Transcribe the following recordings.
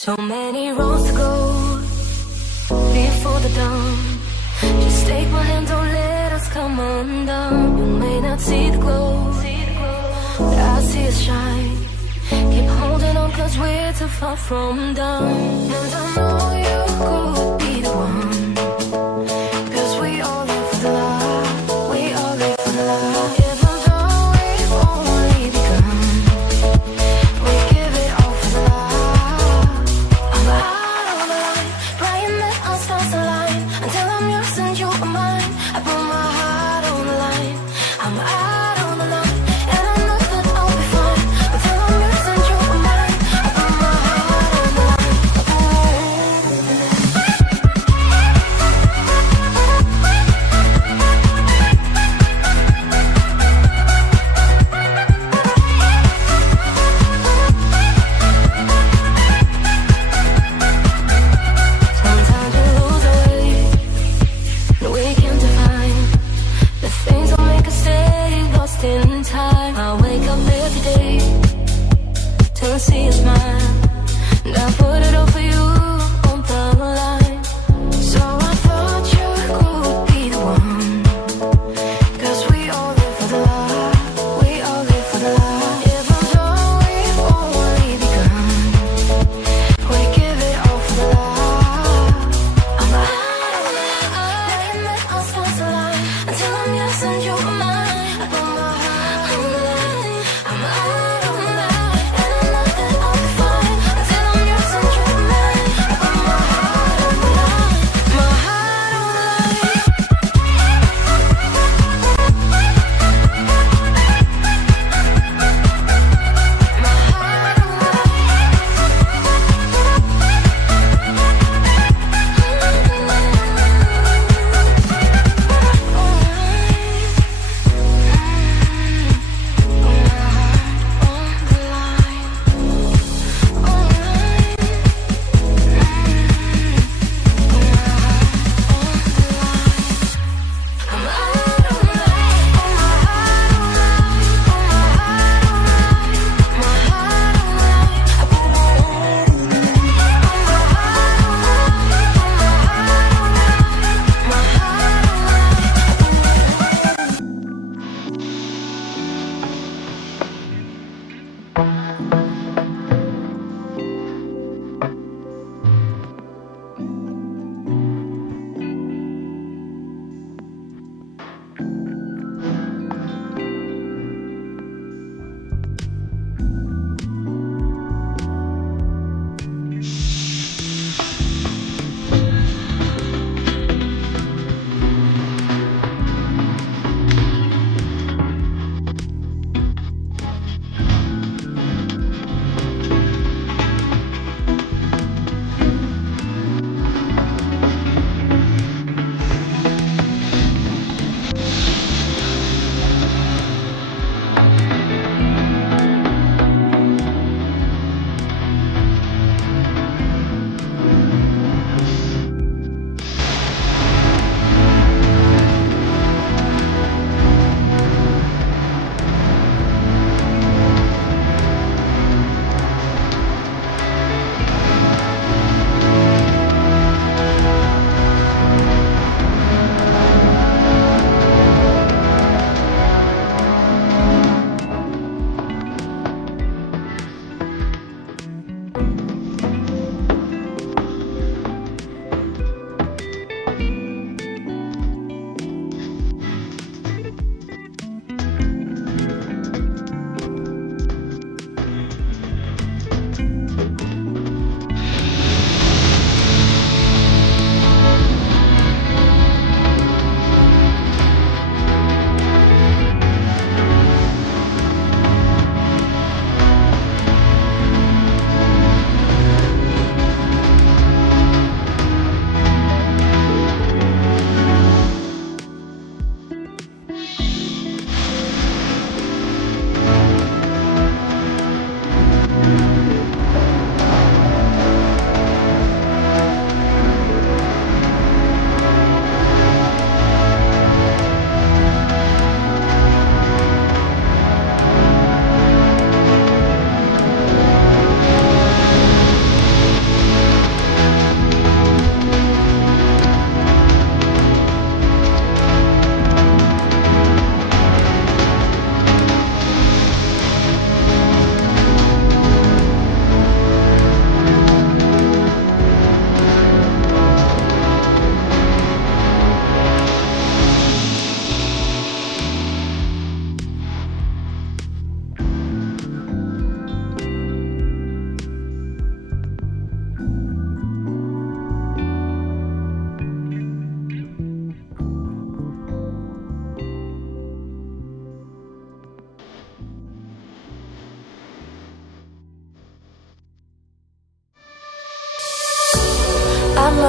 So many roads to go before the dawn. Just take my hand, don't let us come undone. You may not see the glow, but I see us shine. Keep holding on, cause we're too far from done. And I know you could be the one, cause we all live for the love, we all live for the love. Even though we've only begun, we give it all for the love. I'm out on the line, praying that our stars align. Until I'm yours and you are mine, I put my heart on the line. I'm out on the line, and I know that I'll be fine. Until I'm yours and you are mine, I put my heart on the line.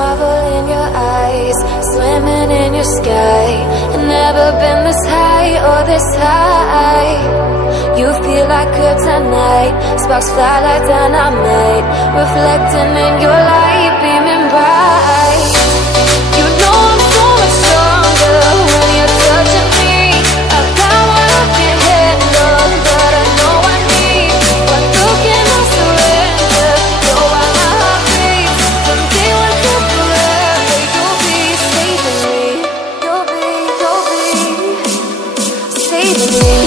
marvel in your eyes, swimming in your sky. I've never been this high or this high. You feel like kryptonite, sparks fly like dynamite, reflecting in your light, beaming bright. You know I'm so much stronger when you're touching me. I've got what I can't handle, but I know I need. One look and I surrender. You're why my heart beats. From day one to forever, you'll be saving me. You'll be saving me.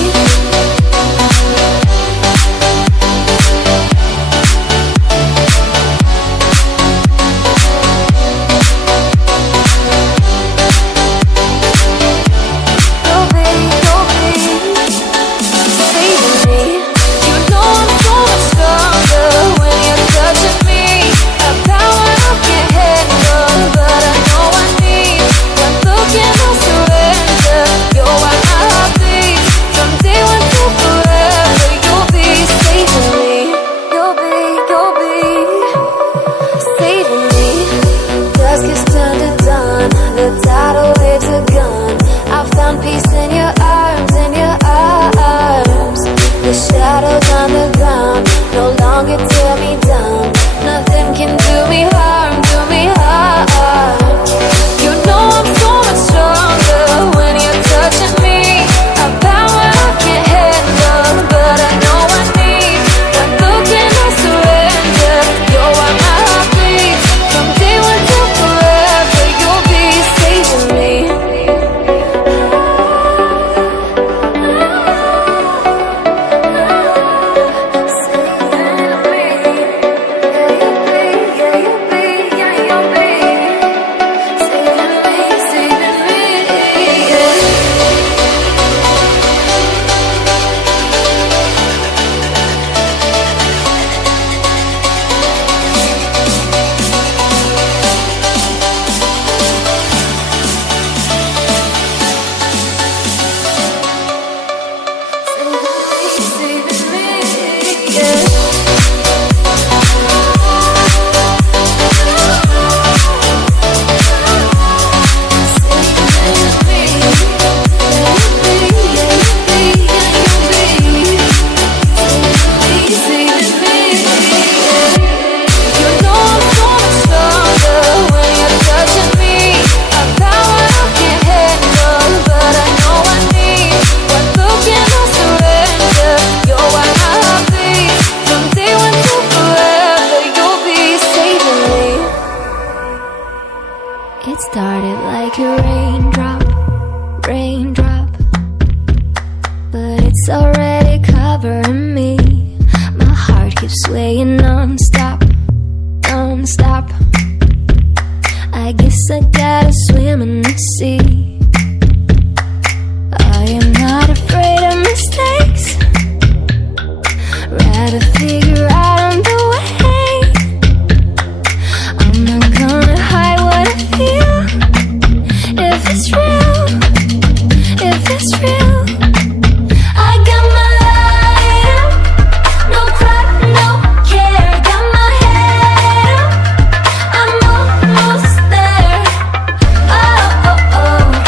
Oh, oh, oh.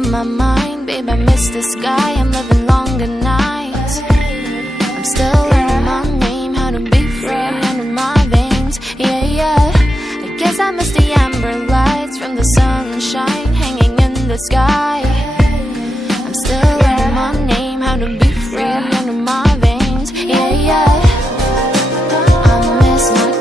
on my mind. Babe, I miss the sky, I'm living longer nights. I'm still learning my name, how to be free under my veins. Yeah, yeah. I guess I miss the amber lights from the sunshine hanging in the sky. I'm still learning my name, how to be free under my veins. Yeah, yeah. I miss my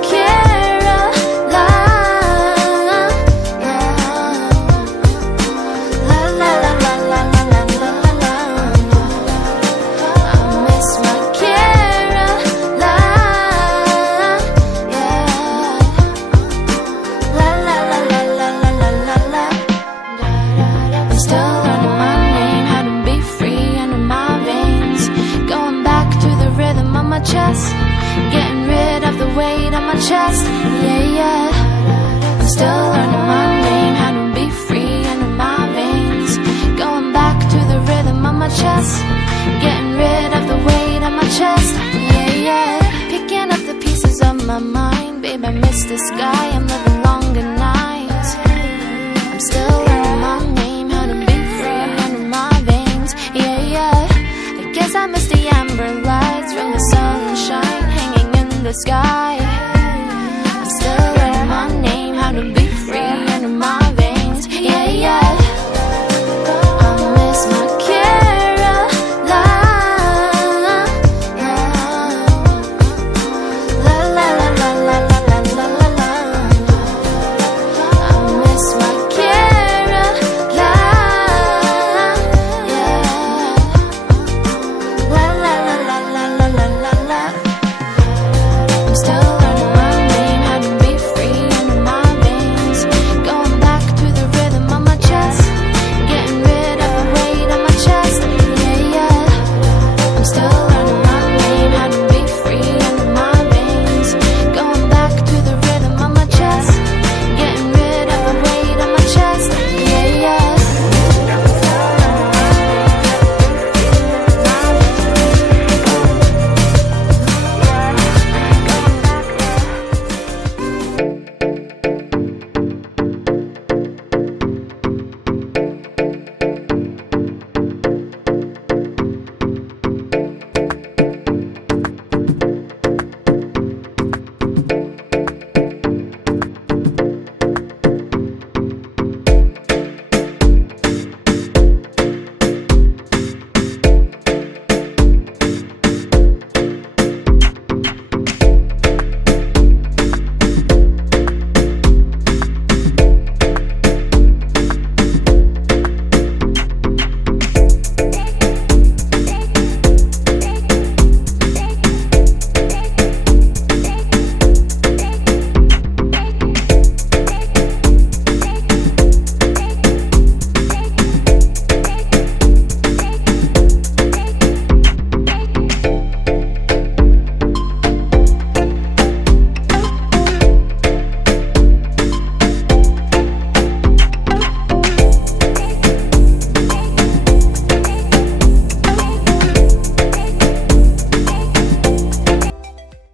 chest, getting rid of the weight on my chest. Yeah, yeah. I'm still learning my name, how to be free under my veins. Going back to the rhythm on my chest, getting rid of the weight on my chest. Yeah, yeah. Picking up the pieces of my mind. Babe, I miss the sky, I'm living longer nights. I'm still learning my name, how to be free under my veins. Yeah, yeah. I guess I miss the amber lights from the sunshine hanging in the sky. I'm still learning my name, how to be free under my veins. Yeah, yeah. I miss my